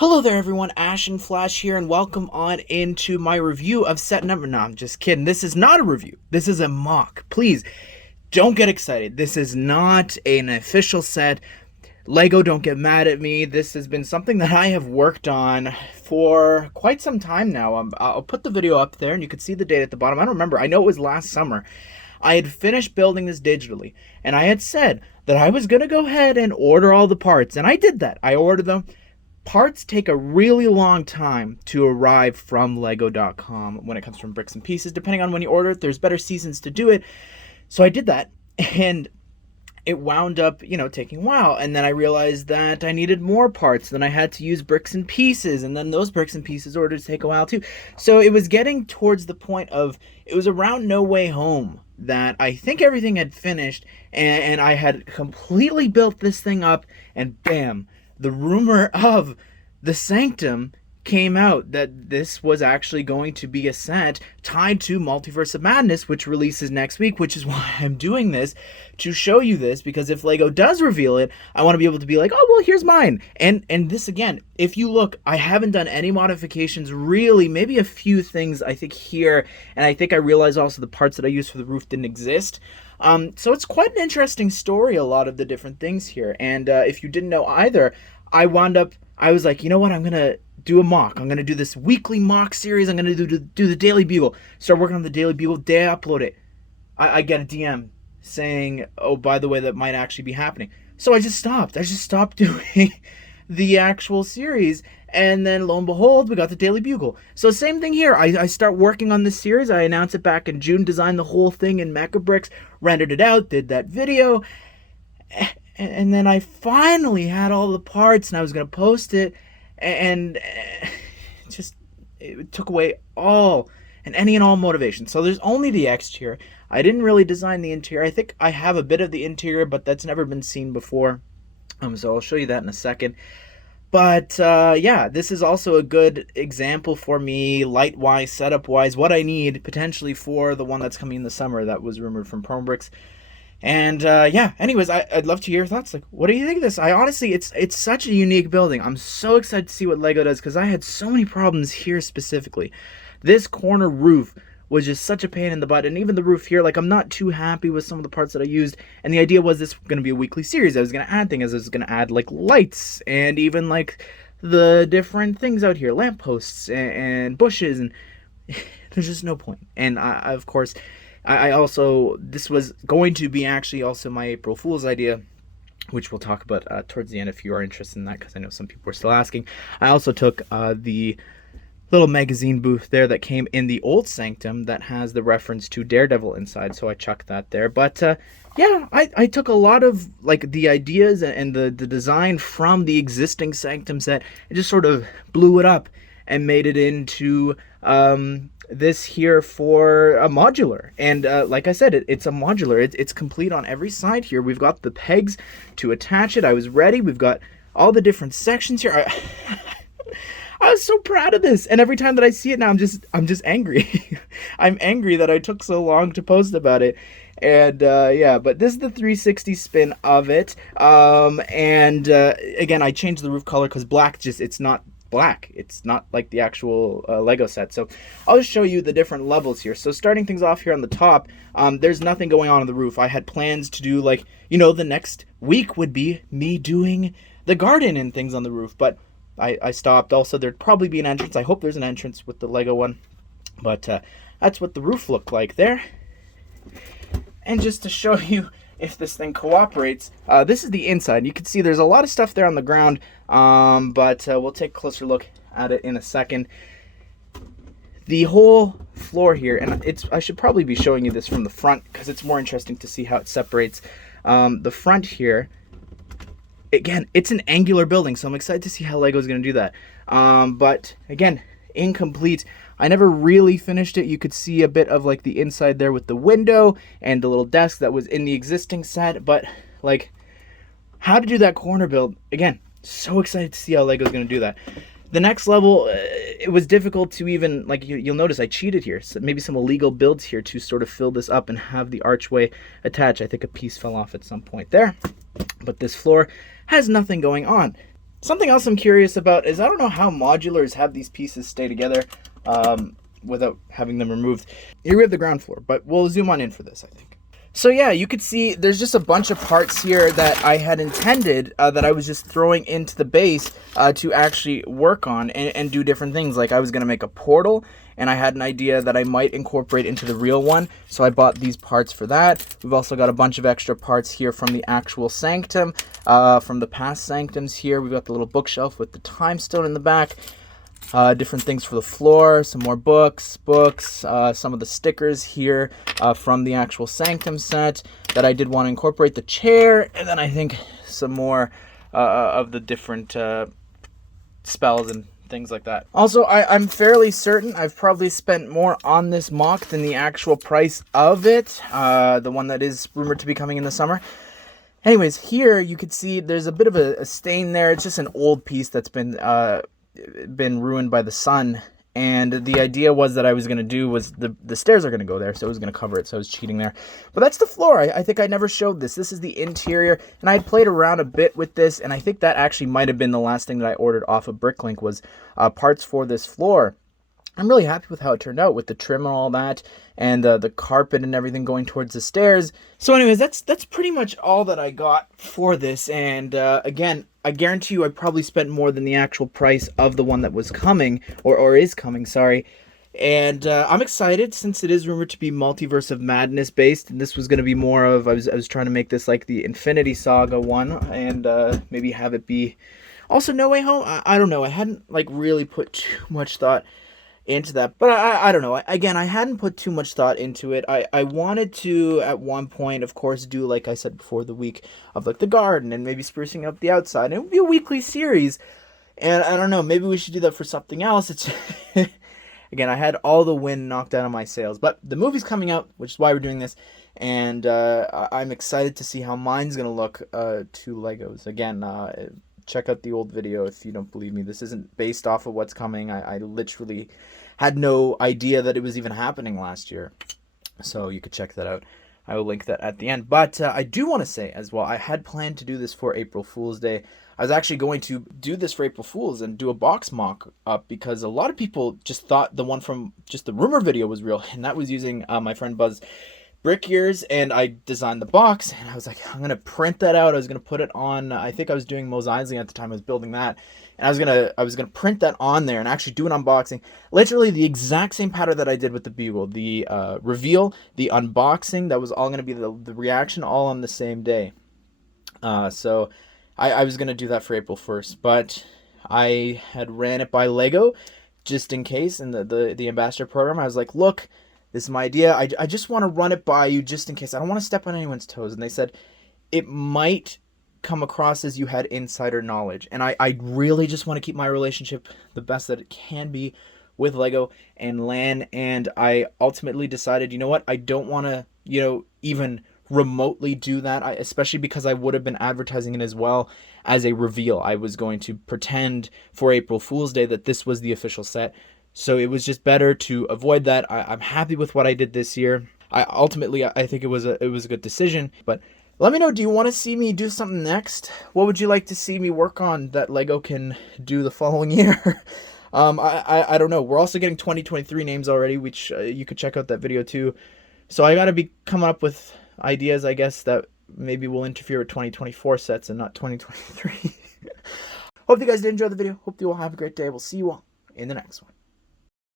Hello there everyone, Ashnflash here, and welcome on into my review of set number... No, I'm just kidding. This is not a review. This is a mock. Please, don't get excited. This is not an official set. Lego, don't get mad at me. This has been something that I have worked on for quite some time now. I'll put the video up there, and you can see the date at the bottom. I don't remember. I know it was last summer. I had finished building this digitally, and I had said that I was going to go ahead and order all the parts, and I did that. I ordered them. Parts take a really long time to arrive from Lego.com when it comes from bricks and pieces. Depending on when you order it, there's better seasons to do it. So I did that, and it wound up, taking a while. And then I realized that I needed more parts. Then I had to use bricks and pieces, and then those bricks and pieces ordered to take a while too. So it was getting towards the point of, it was around No Way Home that I think everything had finished, and I had completely built this thing up, and bam, the rumor of the Sanctum came out that this was actually going to be a set tied to Multiverse of Madness, which releases next week, which is why I'm doing this, to show you this, because if Lego does reveal it, I want to be able to be like, oh, well, here's mine. And this, again, if you look, I haven't done any modifications, really, maybe a few things, I think, here, and I think I realized also the parts that I used for the roof didn't exist. So it's quite an interesting story, a lot of the different things here. And if you didn't know either, I was like, you know what, I'm going to do a mock. I'm going to do this weekly mock series. I'm going to do the Daily Bugle. Start working on the Daily Bugle. Day I upload it, I get a DM saying, oh, by the way, that might actually be happening. So I just stopped doing the actual series. And then lo and behold, we got the Daily Bugle. So same thing here. I start working on this series. I announced it back in June, designed the whole thing in Mecha Bricks, rendered it out, did that video. And then I finally had all the parts, and I was going to post it, and it took away all and any and all motivation. So there's only the exterior. I didn't really design the interior. I think I have a bit of the interior, but that's never been seen before. So I'll show you that in a second. But yeah, this is also a good example for me, light-wise, setup-wise, what I need potentially for the one that's coming in the summer that was rumored from Bricks. And yeah, anyways, I'd love to hear your thoughts. Like, what do you think of this? I honestly, it's such a unique building. I'm so excited to see what Lego does, because I had so many problems here specifically. This corner roof was just such a pain in the butt, and even the roof here, like, I'm not too happy with some of the parts that I used. And the idea was this was going to be a weekly series. I was going to add things. I was going to add, like, lights and even, like, the different things out here, lampposts and bushes, and there's just no point. And I of course, I also, this was going to be actually also my April Fool's idea, which we'll talk about towards the end if you are interested in that, because I know some people are still asking. I also took the little magazine booth there that came in the old Sanctum that has the reference to Daredevil inside, so I chucked that there. But yeah, I took a lot of, like, the ideas and the design from the existing Sanctum set and just sort of blew it up and made it into this here for a modular. And like I said, it's a modular. It's complete on every side here. We've got the pegs to attach it. I was ready. We've got all the different sections here. I was so proud of this, and every time that I see it now, I'm just angry. I'm angry that I took so long to post about it. And yeah, but this is the 360 spin of it. And again, I changed the roof color because black it's not black. It's not like the actual Lego set. So I'll just show you the different levels here. So starting things off here on the top, there's nothing going on the roof. I had plans to do, like, the next week would be me doing the garden and things on the roof, but I stopped. Also, there'd probably be an entrance. I hope there's an entrance with the Lego one. But that's what the roof looked like there. And just to show you if this thing cooperates, this is the inside. You can see there's a lot of stuff there on the ground, but we'll take a closer look at it in a second. The whole floor here, and I should probably be showing you this from the front because it's more interesting to see how it separates. The front here, again, it's an angular building, so I'm excited to see how Lego's going to do that. But again, incomplete. I never really finished it. You could see a bit of, like, the inside there with the window and the little desk that was in the existing set. But, like, how to do that corner build, again, so excited to see how Lego's going to do that. The next level, it was difficult to even, like, you'll notice I cheated here. So maybe some illegal builds here to sort of fill this up and have the archway attached. I think a piece fell off at some point there. But this floor has nothing going on. Something else I'm curious about is I don't know how modulars have these pieces stay together without having them removed. Here we have the ground floor, but we'll zoom on in for this, I think. So yeah, you could see there's just a bunch of parts here that I had intended that I was just throwing into the base to actually work on and do different things. Like I was going to make a portal, and I had an idea that I might incorporate into the real one, so I bought these parts for that. We've also got a bunch of extra parts here from the actual sanctum, from the past sanctums here. We've got the little bookshelf with the time stone in the back. Different things for the floor, some more books, some of the stickers here from the actual Sanctum set that I did want to incorporate, the chair, and then I think some more of the different spells and things like that. Also, I'm fairly certain I've probably spent more on this MOC than the actual price of it, the one that is rumored to be coming in the summer. Anyways, here you can see there's a bit of a stain there. It's just an old piece that's been ruined by the sun, and the idea was that I was going to do was the stairs are going to go there, so I was going to cover it, so I was cheating there. But that's the floor. I think I never showed this. This is the interior, and I had played around a bit with this, and I think that actually might have been the last thing that I ordered off of Bricklink was parts for this floor. I'm really happy with how it turned out with the trim and all that, and the carpet and everything going towards the stairs. So anyways, that's pretty much all that I got for this, and again, I guarantee you I probably spent more than the actual price of the one that was coming, or is coming, sorry. And I'm excited since it is rumored to be Multiverse of Madness based, and this was going to be more of, I was trying to make this like the Infinity Saga one, and maybe have it be also No Way Home. I don't know, I hadn't like really put too much thought into that, but I don't know. Again, I hadn't put too much thought into it. I wanted to at one point, of course, do, like I said before, the week of like the garden and maybe sprucing up the outside, and it would be a weekly series. And I don't know, maybe we should do that for something else. It's again, I had all the wind knocked out of my sails, but the movie's coming out, which is why we're doing this, and I'm excited to see how mine's gonna look to Legos. Again, check out the old video if you don't believe me. This isn't based off of what's coming. I literally had no idea that it was even happening last year, so you could check that out. I will link that at the end. But I do want to say as well, I had planned to do this for April Fool's Day. I was actually going to do this for April Fool's and do a box mock up because a lot of people just thought the one from just the rumor video was real, and that was using my friend Buzz Brick Ears, and I designed the box, and I was like, I'm going to print that out. I was going to put it on, I think I was doing Mos Eisley at the time. I was building that, and I was going to print that on there and actually do an unboxing. Literally the exact same pattern that I did with the Bugle. The reveal, the unboxing, that was all going to be the reaction all on the same day. So I was going to do that for April 1st, but I had ran it by Lego just in case in the ambassador program. I was like, look, this is my idea. I just want to run it by you just in case. I don't want to step on anyone's toes. And they said it might come across as you had insider knowledge. And I really just want to keep my relationship the best that it can be with Lego and LAN. And I ultimately decided, you know what? I don't want to, even remotely do that, especially because I would have been advertising it as well as a reveal. I was going to pretend for April Fool's Day that this was the official set. So it was just better to avoid that. I'm happy with what I did this year. I think it was a good decision. But let me know, do you want to see me do something next? What would you like to see me work on that Lego can do the following year? I don't know. We're also getting 2023 names already, which you could check out that video too. So I got to be coming up with ideas, I guess, that maybe will interfere with 2024 sets and not 2023. Hope you guys did enjoy the video. Hope you all have a great day. We'll see you all in the next one.